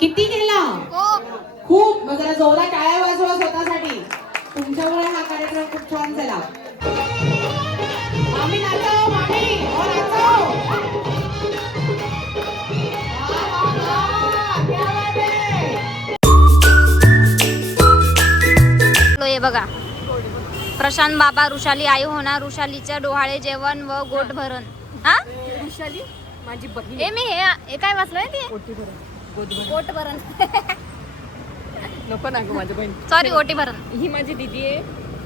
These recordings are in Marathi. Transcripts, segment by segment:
किती केलं? खूप. मग जरा जोरात टाळ्या वाजवा स्वतःसाठी. तुमच्यामुळे हा कार्यक्रम खूप छान झाला. मामी नाचव, मामी हो नाचव. हे बघा, प्रशांत बाबा, ऋषाली आई होणार, ऋषालीचं डोहाळे जेवण व गोट भरण. हा ऋषाली माझी बहीण. हे मी हे काय वाचलंय ते गोट भरण. नको ना गं माझी बहीण. सॉरी, ओटी भरण. ही माझी दीदी आहे.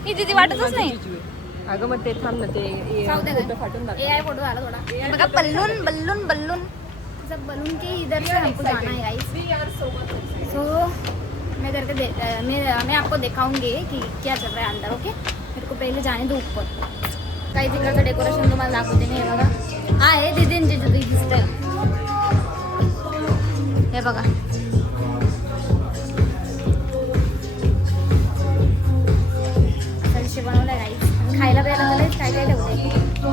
ही दीदी वाटतच नाही. अगं मग ते थांब ना, ते फोटो फाटून दाखव. AI फोटो झाला थोडा. बघा, बल्लून बल्लून बल्लून सब बलून के इधर से हमको जाना है गाइस. सो मैं तेरे को मैं आपको दिखाऊंगी कि क्या चल रहा है अंदर. ओके, मेरे को पहले जाने दो ऊपर. काही तिकडचं डेकोरेशन तुम्हाला दाखवते मी. हे बघा, हा आहे दीदींची दिसत. हे बघा, असा बनवलाय गाईस. खायला प्यायला मला काय काय ठेवते.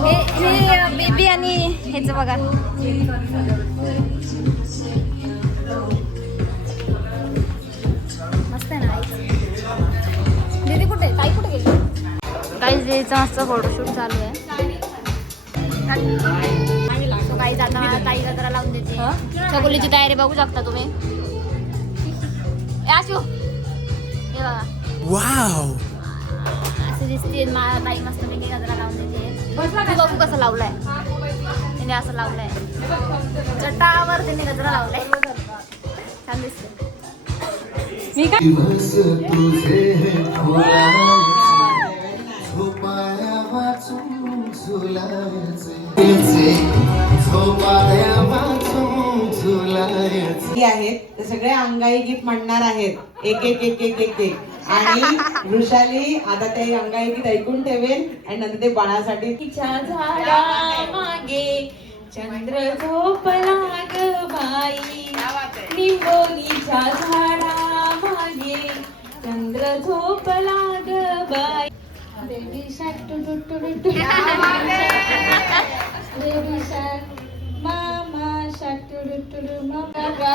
हे बेबी आणि हेच बघा. मस्त आहे ना गाईस. दीदी कुठे, ताई कुठे गेली? गाईस, दीदीचं मस्त फोटोशूट चालू आहे. तो गाईस आता मला ताईला जरा लावून देते. चकोलीची तयारी बघू शकता तुम्ही. आशू, हे बघा, वाव, असं दिसते मला ताई. मस्त पैकी गजरा लावून देते. तू बघू कसं लावलाय तिने. असं लावलंय चटावर तिने गजरा लावलाय. छान दिसते. मी काय आहेत ते सगळे अंगाई गीत म्हणणार आहेत. एक एक एक एक एक एक. आणि वृषाली आता ते अंगाई गीत ऐकून ठेवेल आणि नंतर ते बाळासाठी. तिच्या झाडा मागे चंद्र झोपला ग बाई, निंबोनीच्या झाडा मागे चंद्र झोपला ग बाई. Baby shark doo doo doo doo. Baby shark mama shark doo doo doo doo. मामा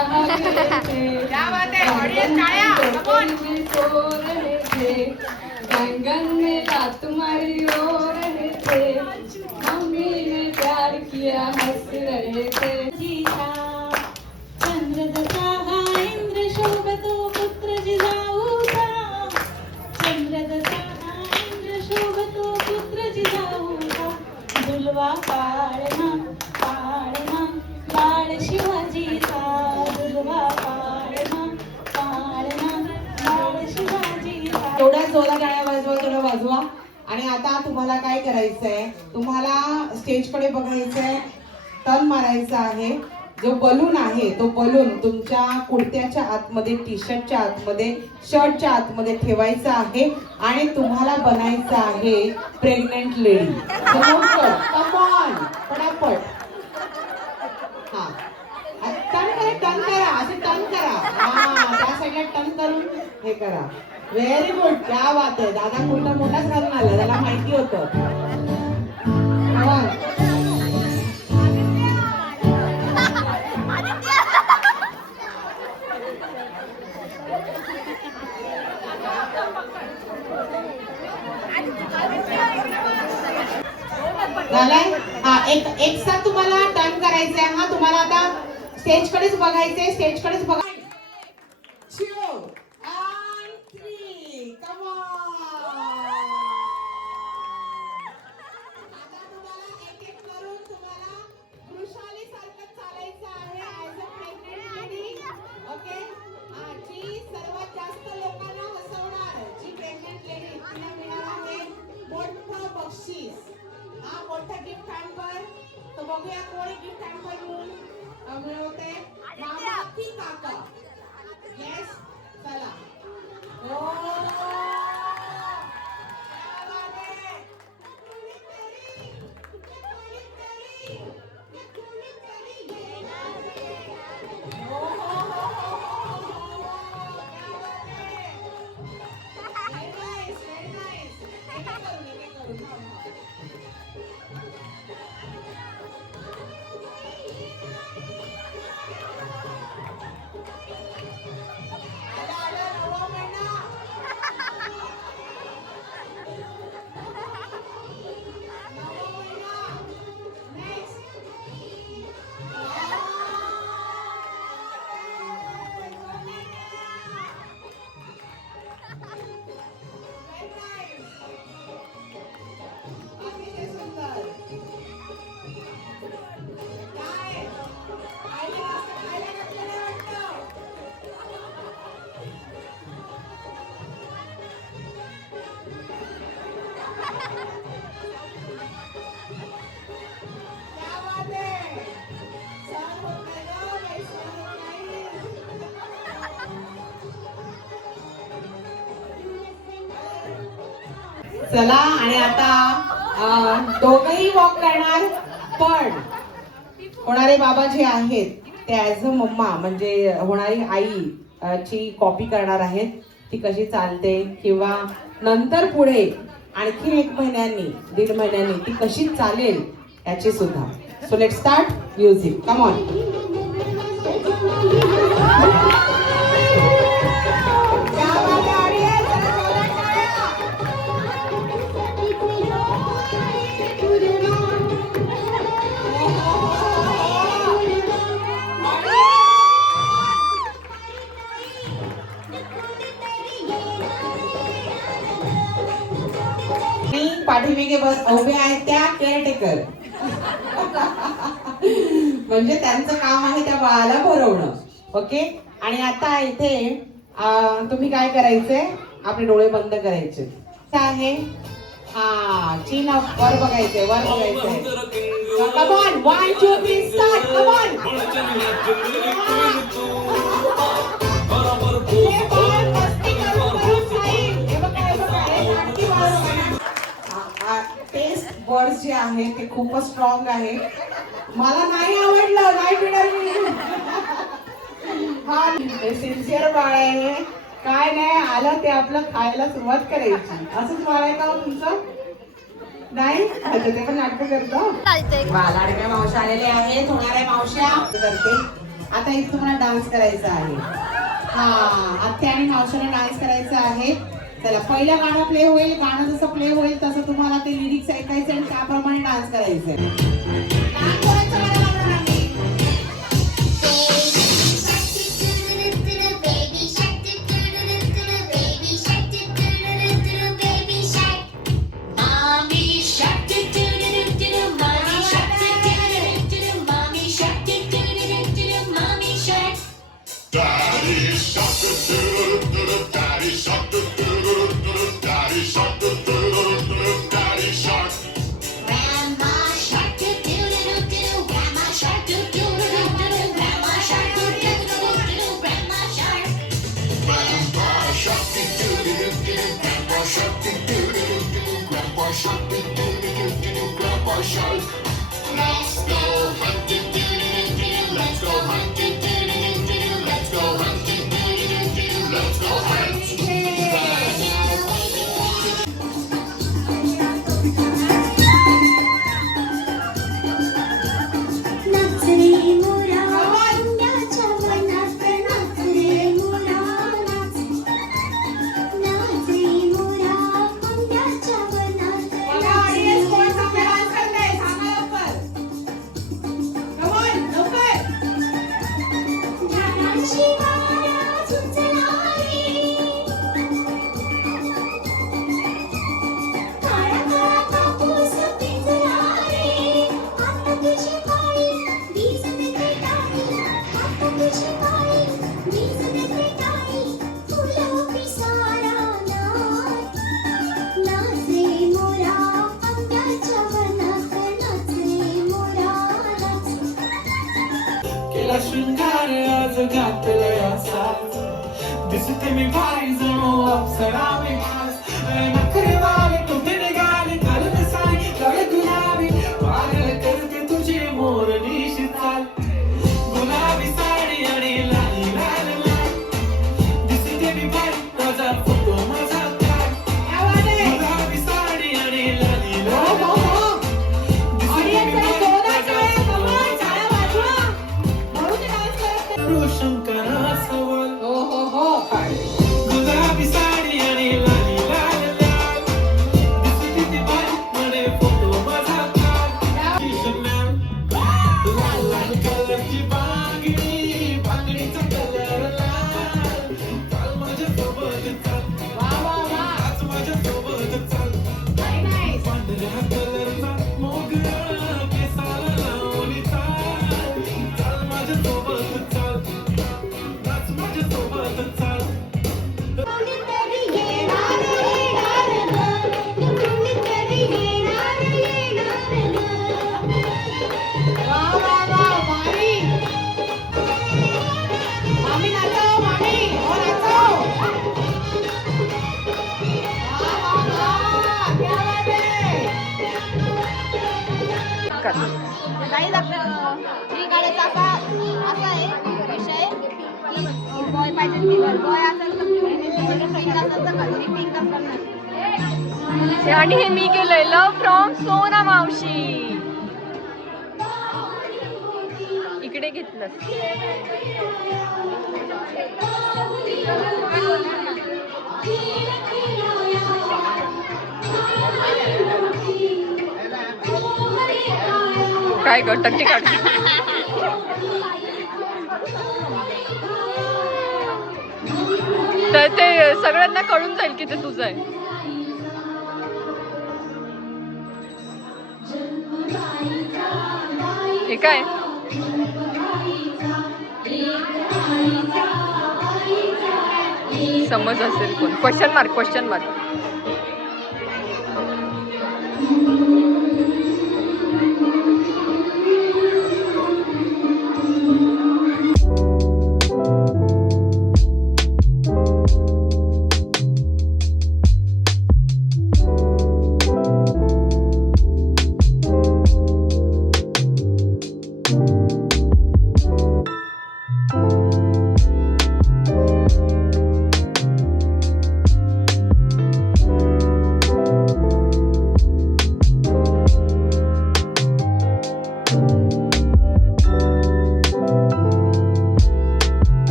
आंगन में रात तुम्हारी हो रहे थे, मम्मी ने प्यार किया हंस रहे थे. चंद्र जसा हा इंद्र शोभतो पुत्र जिजाऊचा, चंद्र जसा हा इंद्र शोभतो पुत्र जिजाऊचा. दुलवा पाळणा पाळणा बाळ शिवाजीचा, दुलवा पाळणा पाळणा बाळ शिवाजीचा. थोड्या जोरात गाण्या वाजवा, थोडं वाजवा. आणि आता तुम्हाला काय करायचंय, तुम्हाला स्टेजकडे बघायचंय, टर्न मारायचा आहे. जो बलून आहे तो बलून तुमच्या कुर्त्याच्या आतमध्ये, टी शर्टच्या आतमध्ये, शर्टच्या आतमध्ये ठेवायचा आहे आणि तुम्हाला बनायचं आहे प्रेग्नेंट लेडी. कम ऑन, पटापट. हा, टर्न करा, असं टर्न करा. हा, त्या साईडला टर्न करून हे करा. व्हेरी गुड, क्या बात आहे. दादा कुर्ता मोठाच घालून आला, त्याला माहिती होतं. हा, एक साथ तुम्हाला टर्न करायचंय. हा, तुम्हाला आता स्टेजकडेच बघायचंय, स्टेजकडेच बघा. सर्वात जास्त लोकांना हसवणार, जी प्रेग्नेंट लेडी, तिला मिळणार आहे मोठं बक्षीस. हा, मोठा गिफ्ट हॅम्पर. तो बघूया कोणी गिफ्ट हॅम्पर मिळवते. मामा की काका? येस, चला. ओ चला आणि आता दोघंही वॉक करणार, पण होणारे बाबा जे आहेत ते ऍज अ मम्मा म्हणजे होणारी आई ची कॉपी करणार आहेत. ती कशी चालते किंवा नंतर पुढे आणखी 1 महिन्यांनी 1.5 महिन्यांनी ती कशी चालेल याची सुद्धा. So let start music, come on. पाठीमागे बस उभे आहेत त्या केअरटेकर म्हणजे त्यांचं काम आहे त्या बाळाला भरवणं. ओके. आणि आता इथे तुम्ही काय करायचंय, आपले डोळे बंद करायचे आहे. हा, चीन वर बघायचंय, वर बघायचंय. Come on, 1 2 3 start. Come on. Test birds जे आहे ते खूपच स्ट्रॉंग आहे. मला नाही आवडलं, नाही पिणार मी. हा, सिन्सिअर बाळ आहे. काय नाही आलं ते आपलं खायला सुरुवात करायची. असंच बाळ आहे का तुमचं? नाही, ते पण नाटक करतो. लाडक्या मावश्या आलेल्या आहेत, होणाऱ्या मावश्या करते. आता इथे तुम्हाला डान्स करायचा आहे. हा, आत्या आणि मावशाला डान्स करायचा आहे. चला, पहिलं गाणं प्ले होईल. गाणं जसं प्ले होईल तसं तुम्हाला ते लिरिक्स ऐकायचे आणि त्याप्रमाणे डान्स करायचे. डान्स करायचं मला आम्ही. शृंगार आज घातलंय असा दिसते मी भाई जणू अप्सरा मी खास नखरे वाले कुठे निघाले घालत साडी गळ गुलाबी पागल करते तुझी मोरनीशी चाल गुलाबी साडी आणि लाली लाल लाल दिसते मी भाई माझा फोटो माझा काढ गुलाबी साडी आणि लाली लाल शंकरा सवाल गुलाबी साडी आणि लाली लाल लाल बॉय पाहिजे की बॉय असेल तर पिंक असेल तर कधी पिंक असणार. आणि हे मी केलंय लव फ्रॉम सोना मावशी. इकडे घेतलं. काय ग टक्के काढ. तर ते सगळ्यांना कळून जाईल की ते तुझं आहे. हे काय समज असेल कोण. Question mark question mark.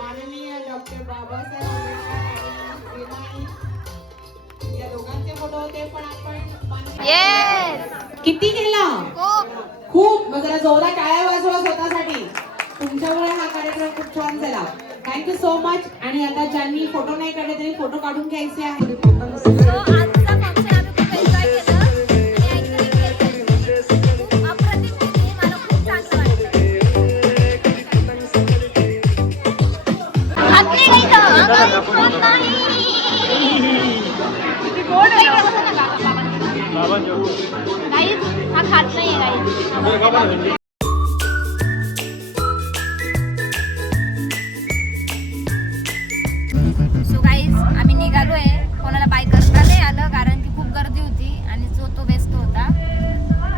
माननीय डॉक्टर बाबासाहेब या दोघांचे फोटो होते पण आपण येस किती केला खूप. खूप. मग जरा जोरात टाळ्या वाजवा स्वतःसाठी. तुमच्यामुळे हा कार्यक्रम खूप छान झाला. Thank you so much. आणि आता ज्यांनी फोटो नाही काढले त्यांनी फोटो काढून घ्यायचे आहेत. So, आजचा फंक्शन आम्ही खूप एन्जॉय केलं आणि ऍक्च्युली खूप अप्रतिम केली. मला खूप चांगलं वाटलं. आपली काही तर कोण नाही. गाईज हा खात नाहीये गाईज. सो गाईज आम्ही निघालोय. कोणाला बाय करता नाही आलं कारण की खूप गर्दी होती आणि जो तो व्यस्त होता.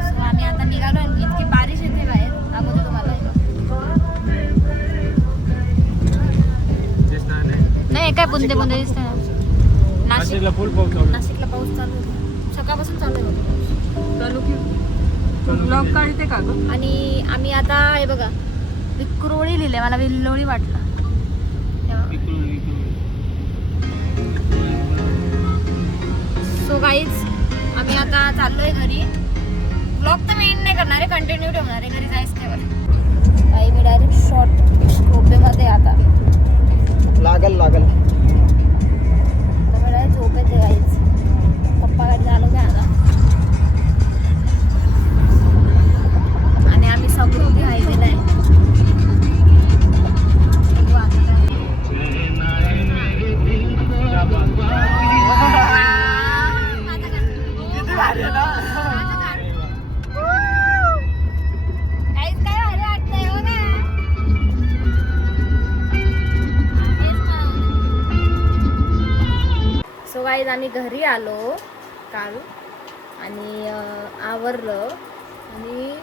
सो आम्ही आता निघालोय. इतकी बारिश येते बाहेर दाखवते तुम्हाला. नाही काय बुंदे बुंदे दिसत नाशिकला पाऊस चालू आहे. सकाळपासून चालू आहे. चालू की ब्लॉग काढते का ग. आणि आम्ही आता हे बघा विक्रोळी लिहिले. मला विल्लोळी वाटलं. सो गाईज आम्ही आता चाललोय घरी. ब्लॉग तर मी एंड नाही करणार आहे. कंटिन्यू ठेवणार आहे. घरी जायचं तेव्हा काही मी डायरेक्ट शॉर्ट झोपेमध्ये आता लागल झोपेत आहे गाईज. पप्पाकडे झालो काय आता. आणि आम्ही समृद्धी हायवेला आहे. बघू आता काय. Guys, काय भारी वाटतंय हो ना. सो गाईज आम्ही घरी आलो काल आणि आवरलं आणि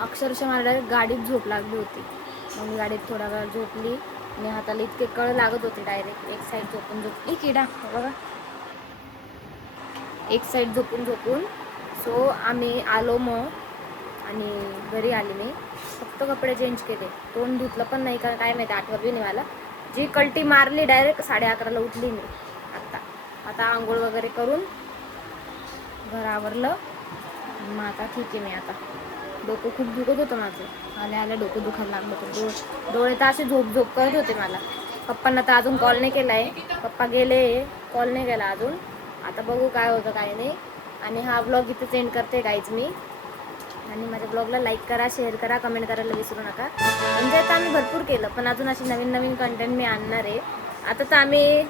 अक्षरशः मला डायरेक्ट गाडीत झोप लागली होती. मग मी गाडीत थोडा वेळ झोपली आणि हाताला इतके कळ लागत होते. डायरेक्ट एक साईड झोपून झोपली. किडा बघा एक साईड झोपून सो आम्ही आलो मग. आणि घरी आली मी फक्त कपडे चेंज केले. तोंड धुतलं पण नाही कारण काय माहिती आठवत बी नाही मला. जी कल्टी मारली डायरेक्ट 11:30ला उठली मी. आता आंघोळ वगैरे करून घर आवरलं. मग आता ठीक आहे. मी आता डोकं खूप दुखत होतं माझं. आल्या डोकं दुखायला लागलं होतं. डोळे तर असे झोप करत होते मला. पप्पांना तर अजून कॉल नाही केला आहे. पप्पा गेले कॉल नाही केला अजून. आता बघू काय होतं काय नाही. आणि हा ब्लॉग इथेच एंड करते गाईज मी. आणि माझ्या ब्लॉगला लाईक करा, शेअर करा, कमेंट करायला विसरू नका. एन्जॉय तर आम्ही भरपूर केलं, पण अजून अशी नवीन नवीन कंटेंट मी आणणार आहे. आता तर आम्ही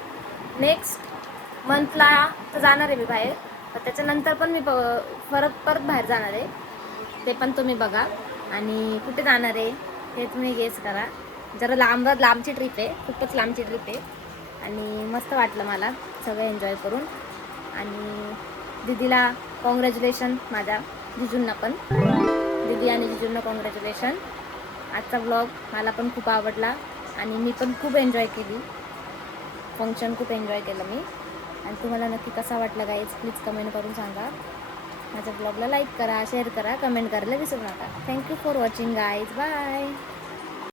नेक्स्ट मंथला तर जाणार आहे मी बाहेर, पण त्याच्यानंतर पण मी परत बाहेर जाणार आहे. ते पण तुम्ही बघा. आणि कुठे जाणार आहे हे तुम्ही गेस करा. जरा लांबची ट्रिप आहे, खूपच लांबची ट्रिप आहे. आणि मस्त वाटलं मला सगळं एन्जॉय करून. आणि दीदीला कॉंग्रॅच्युलेशन, माझ्या जिजूंना पण, दीदी आणि जिजूंना कॉंग्रॅच्युलेशन. आजचा ब्लॉग मला पण खूप आवडला आणि मी पण खूप एन्जॉय केली. फंक्शन खूप एन्जॉय केलं मी. आणि तुम्हाला नक्की कसा वाटला गाईज प्लीज कमेंट करून सांगा. माझ्या ब्लॉगला लाईक करा, शेअर करा, कमेंट करायला विसरू नका. Thank you for watching guys. Bye.